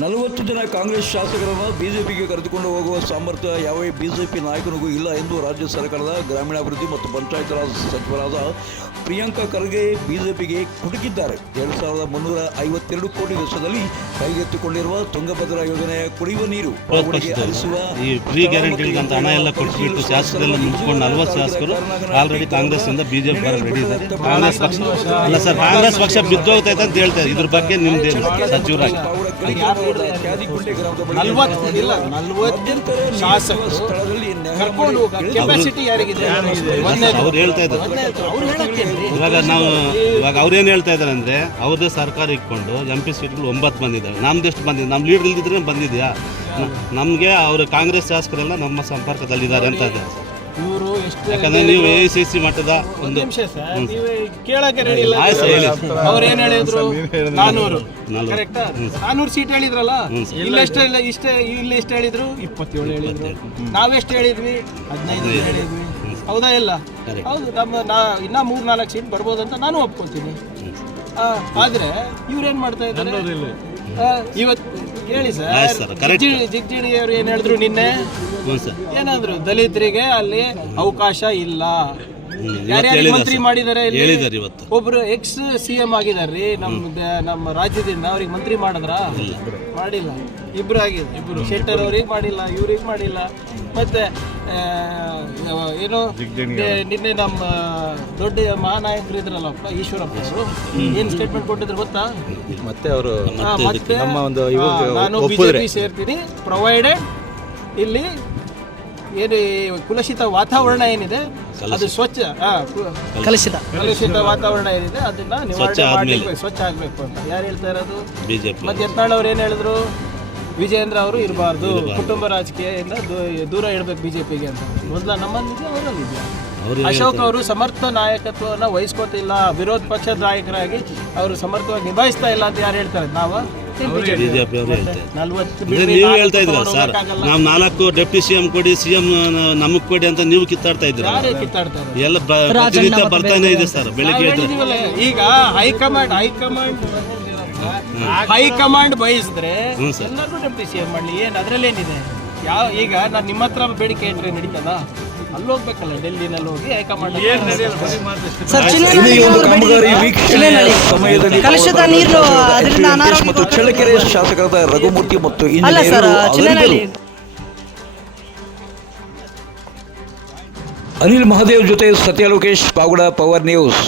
ನಲವತ್ತು ಜನ ಕಾಂಗ್ರೆಸ್ ಶಾಸಕರನ್ನು ಬಿಜೆಪಿಗೆ ಕರೆದುಕೊಂಡು ಹೋಗುವ ಸಾಮರ್ಥ್ಯ ಯಾವ ಬಿಜೆಪಿ ನಾಯಕನಿಗೂ ಇಲ್ಲ ಎಂದು ರಾಜ್ಯ ಸರ್ಕಾರದ ಗ್ರಾಮೀಣಾಭಿವೃದ್ಧಿ ಮತ್ತು ಪಂಚಾಯತ್ ರಾಜ್ ಸಚಿವರಾದ ಪ್ರಿಯಾಂಕಾ ಖರ್ಗೆ ಬಿಜೆಪಿಗೆ ಕುಟುಕಿದ್ದಾರೆ ಎರಡು ಸಾವಿರದ ಮುನ್ನೂರ ಐವತ್ತೆರಡು ಕೋಟಿ ವೆಚ್ಚದಲ್ಲಿ ಕೈಗೆತ್ತಿಕೊಂಡಿರುವ ತುಂಗಭದ್ರಾ ಯೋಜನೆಯ ಕುಡಿಯುವ ನೀರು ಹರಿಸುವ ಫ್ರೀ ಗ್ಯಾರಂಟಿಗಂತ ಹಣ ಎಲ್ಲ ಕೊಟ್ಬಿಟ್ಟು ಶಾಸಕರೆಲ್ಲ ನಿಂತ್ಕೊಂಡು ನಲ್ವತ್ತು ಶಾಸಕರು ಆಲ್ರೆಡಿ ಕಾಂಗ್ರೆಸ್ ಇಂದ ಬಿಜೆಪಿ ರೆಡಿ ಇದ್ದಾರೆ. ಕಾಂಗ್ರೆಸ್ ಪಕ್ಷ ಅಲ್ಲ ಸರ್ ಕಾಂಗ್ರೆಸ್ ಪಕ್ಷ ಬಿದ್ದೋಗ್ತೈತೆ ಅಂತ ಹೇಳ್ತಾರೆ ಇದ್ರ ಬಗ್ಗೆ ನಿಮ್ದೇನು? ಸಚಿವರಾಗಿ. ಕೆಪಾಸಿಟಿ ಯಾರಿಗಿದೆ. ಅವ್ರು ಹೇಳ್ತಾ ಇದ್ದಾರೆ? ಇವಾಗ ನಾವು ಇವಾಗ ಅವ್ರೇನು ಹೇಳ್ತಾ ಇದ್ದಾರೆ ಅಂದ್ರೆ ಅವ್ರದ್ದೇ ಸರ್ಕಾರ ಇಟ್ಕೊಂಡು ಎಂ ಪಿ ಸೀಟ್ಗಳು ಒಂಬತ್ತು ಬಂದಿದ್ದಾರೆ ನಮ್ದು ಎಷ್ಟು ಬಂದಿದೆ? ನಮ್ಮ ಲೀಡರ್ ಇಲ್ದಿದ್ರೆ ಬಂದಿದೆಯಾ? ನಮಗೆ ಅವರು ಕಾಂಗ್ರೆಸ್ ಶಾಸಕರೆಲ್ಲ ನಮ್ಮ ಸಂಪರ್ಕದಲ್ಲಿದ್ದಾರೆ ಅಂತ ಇದೆ ಇವರು ಎಷ್ಟು ಯಾಕಂದ್ರೆ ನೀವು ಎ ಸಿ ಸಿ ಮಟ್ಟದ ಒಂದು ನಿಮಿಷ ಸರ್ ನೀವೇ ಕೇಳಕ್ಕೆ ರೆಡಿ ಇಲ್ಲ. ಆಯ್ತು ಸರ್, ಹೇಳಿ. ಅವ್ರು ಏನ್ ಹೇಳಿದ್ರು? ನಾನೂರು. ನಾನೂರು. ಕರೆಕ್ಟಾ ನಾನೂರು ಸೀಟ್ ಹೇಳಿದ್ರಲ್ಲ? ಇಲ್ಲ ಎಷ್ಟು ಇಲ್ಲ ಇಷ್ಟೇ ಇಲ್ಲಿ ಎಷ್ಟು ಹೇಳಿದ್ರು? ಇಪ್ಪತ್ತೇಳು ಹೇಳಿದ್ರು. ನಾವೆಷ್ಟು ಹೇಳಿದ್ವಿ? ಹದಿನೈದು ಹೇಳಿದ್ವಿ. ಹೌದಾ ಇಲ್ಲ? Correct. ಹೌದು ನಮ್ಮ ನಾ ಇನ್ನ ಮೂರ್ ನಾಲ್ಕು ಸೀಟ್ ಬರ್ಬೋದು ಅಂತ ನಾನು ಒಪ್ಕೊಳ್ತೀನಿ ಆ, ಆದ್ರೆ ಇವ್ರೇನ್ ಮಾಡ್ತಾ ಇದ್ದಾರೆ? ಇವತ್ತು ಕೇಳಿ ಆಯ್ತು ಸರ್ sir, correct. ಜಿಗ್ಜಿಡಿ ಅವರು ಏನ್ ಹೇಳಿದ್ರು ನಿನ್ನೆ? ಹ್ಞೂ ಸರ್. ಏನಾದ್ರು ದಲಿತರಿಗೆ ಅಲ್ಲಿ ಅವಕಾಶ ಇಲ್ಲ. ಹ್ಮ್, ಇವತ್ತು ಯಾರ್ಯಾರಿಗೆ ಹೇಳಿದ್ದಾರೆ ಮಂತ್ರಿ ಸರ್. ಮಾಡಿದ್ದಾರೆ ಇಲ್ಲಿ? ಹೇಳಿದ್ದಾರೆ ಇವತ್ತು. ಒಬ್ರು ಎಕ್ಸ್ ಸಿ ಎಂ ಆಗಿದಾರ್ರಿ ನಮ್ಮ ದ- ನಮ್ಮ ರಾಜ್ಯದಿಂದ ಅವ್ರಿಗೆ ಮಂತ್ರಿ ಮಾಡಿದ್ರ? ಮಾಡಿಲ್ಲ. ಇಬ್ರು ಆಗಿದೆ ಇಬ್ರು. ಶೆಟ್ಟರ್ ಅವ್ರಿಗೆ ಮಾಡಿಲ್ಲ ಇವ್ರಿಗೆ ಮಾಡಿಲ್ಲ. ಮತ್ತೆ ಏನು ನಿನ್ನೆ ನಮ್ಮ ದೊಡ್ಡ ಮಹಾನಾಯಕರು ಇದ್ರಲ್ಲಪ್ಪ ಈಶ್ವರಪ್ಪ ಅವರು. ಏನ್ ಸ್ಟೇಟ್ಮೆಂಟ್ ಕೊಟ್ಟಿದ್ರು ಗೊತ್ತಾ? ಮತ್ತೆ ಅವರು ಮತ್ತೆ ನಾನು ಬಿಜೆಪಿ ಸೇರ್ತೀನಿ. ಪ್ರೊವೈಡೆಡ್ ಇಲ್ಲಿ ಏನು ಕುಲಸಿತ ವಾತಾವರಣ ಏನಿದೆ ಅದು ಸ್ವಚ್ಛ ಕಲುಷಿತ ಕಲುಷಿತ ವಾತಾವರಣ ಏನಿದೆ ಅದನ್ನ ಸ್ವಚ್ಛ ನಿವಾರಣೆ ಆದ್ಮೇಲೆ. ಸ್ವಚ್ಛ ಆಗ್ಬೇಕು ಅಂತ. ಯಾರು ಹೇಳ್ತಾ ಇರೋದು? ಬಿಜೆಪಿ. ಮತ್ತೆ ಯತ್ನಾಳ್ ಅವ್ರು ಏನ್ ಹೇಳಿದ್ರು? ವಿಜಯೇಂದ್ರ ಅವರು ಇರಬಾರ್ದು. ಕುಟುಂಬ ರಾಜಕೀಯದಿಂದ ದೂರ ಇಡಬೇಕು ಬಿಜೆಪಿಗೆ ಅಂತ. ಮೊದಲ ನಮ್ಮಲ್ಲಿದೆ ಅವರಲ್ಲಿದೆ ಅವ್ರು ಅಶೋಕ್ ಅವರು ಸಮರ್ಥ ನಾಯಕತ್ವವನ್ನು ವಹಿಸ್ಕೋತಿಲ್ಲ. ವಿರೋಧ ಪಕ್ಷದ ನಾಯಕರಾಗಿ ಅವರು ಸಮರ್ಥವಾಗಿ ನಿಭಾಯಿಸ್ತಾ ಇಲ್ಲ ಅಂತ ಯಾರು ಹೇಳ್ತಾರೆ? ನಾವು? ಬಿಜೆಪಿ. ಅವರು ಹೇಳ್ತಾರೆ. ನಲ್ವತ್ತು ಅಂದ್ರೆ ನೀವು ಹೇಳ್ತಾ ಇದ್ರ ಸರ್? ನಾವು ನಾಲ್ಕು ಡೆಪ್ಟಿ ಸಿ ಎಂ ಕೊಡಿ ಸಿ ಎಂ ನಮಗ್ ಕೊಡಿ ಅಂತ ನೀವು ಕಿತ್ತಾಡ್ತಾ ಇದ್ರ ಕಿತ್ತಾಡ್ತಾರೆ? ಎಲ್ಲ ಪ್ರತಿನಿತ್ಯ ಬರ್ತಾನೆ ಇದೆ ಸರ್ ಬೆಳಿಗ್ಗೆ ಈಗ ಹೈಕಮಾಂಡ್ ಹೈಕಮಾಂಡ್ ಹೈಕಮಾಂಡ್ ಬಯಸಿದ್ರೆ ಹ್ಞೂ ಸರ್. ಎಲ್ಲರಿಗೂ ಡೆಪ್ಟಿ ಸಿ ಎಂ ಮಾಡಲಿ. ಏನು ಅದ್ರಲ್ಲೇನಿದೆ? ಯಾವ ಈಗ ನಾನು ನಿಮ್ಮ ಹತ್ರ ಬೇಡಿಕೆ ಏನ್ರಿ ನಡೀತದ? ಅಲ್ಲಿ ಹೋಗ್ಬೇಕಲ್ಲ ಡೆಲ್ಲಿನಲ್ಲಿ ಹೋಗಿ ಹೈಕಮಾಂಡ್ ಸರ್ ಇದೇ ಚಿನ್ನನಳ್ಳಿ ಒಂದು ಕಾಮಗಾರಿ ವೀಕ್ಷಣೆಯ ಸಮಯದಲ್ಲಿ ಕಲುಷಿತ ನೀರು ಅದರಿಂದ ಅನಾರೋಗ್ಯ ಮತ್ತು ಚಳ್ಳಕೆರೆ ಶಾಸಕರಾದ ರಘುಮೂರ್ತಿ ಮತ್ತು ಅಲ್ಲ ಸರ್ ಇಂಜಿನಿಯರ್ ಅನಿಲ್ ಮಹಾದೇವ್ ಜೊತೆ ಸತ್ಯ ಲೋಕೇಶ್ ಪಾವಗಡ ಪವರ್ ನ್ಯೂಸ್.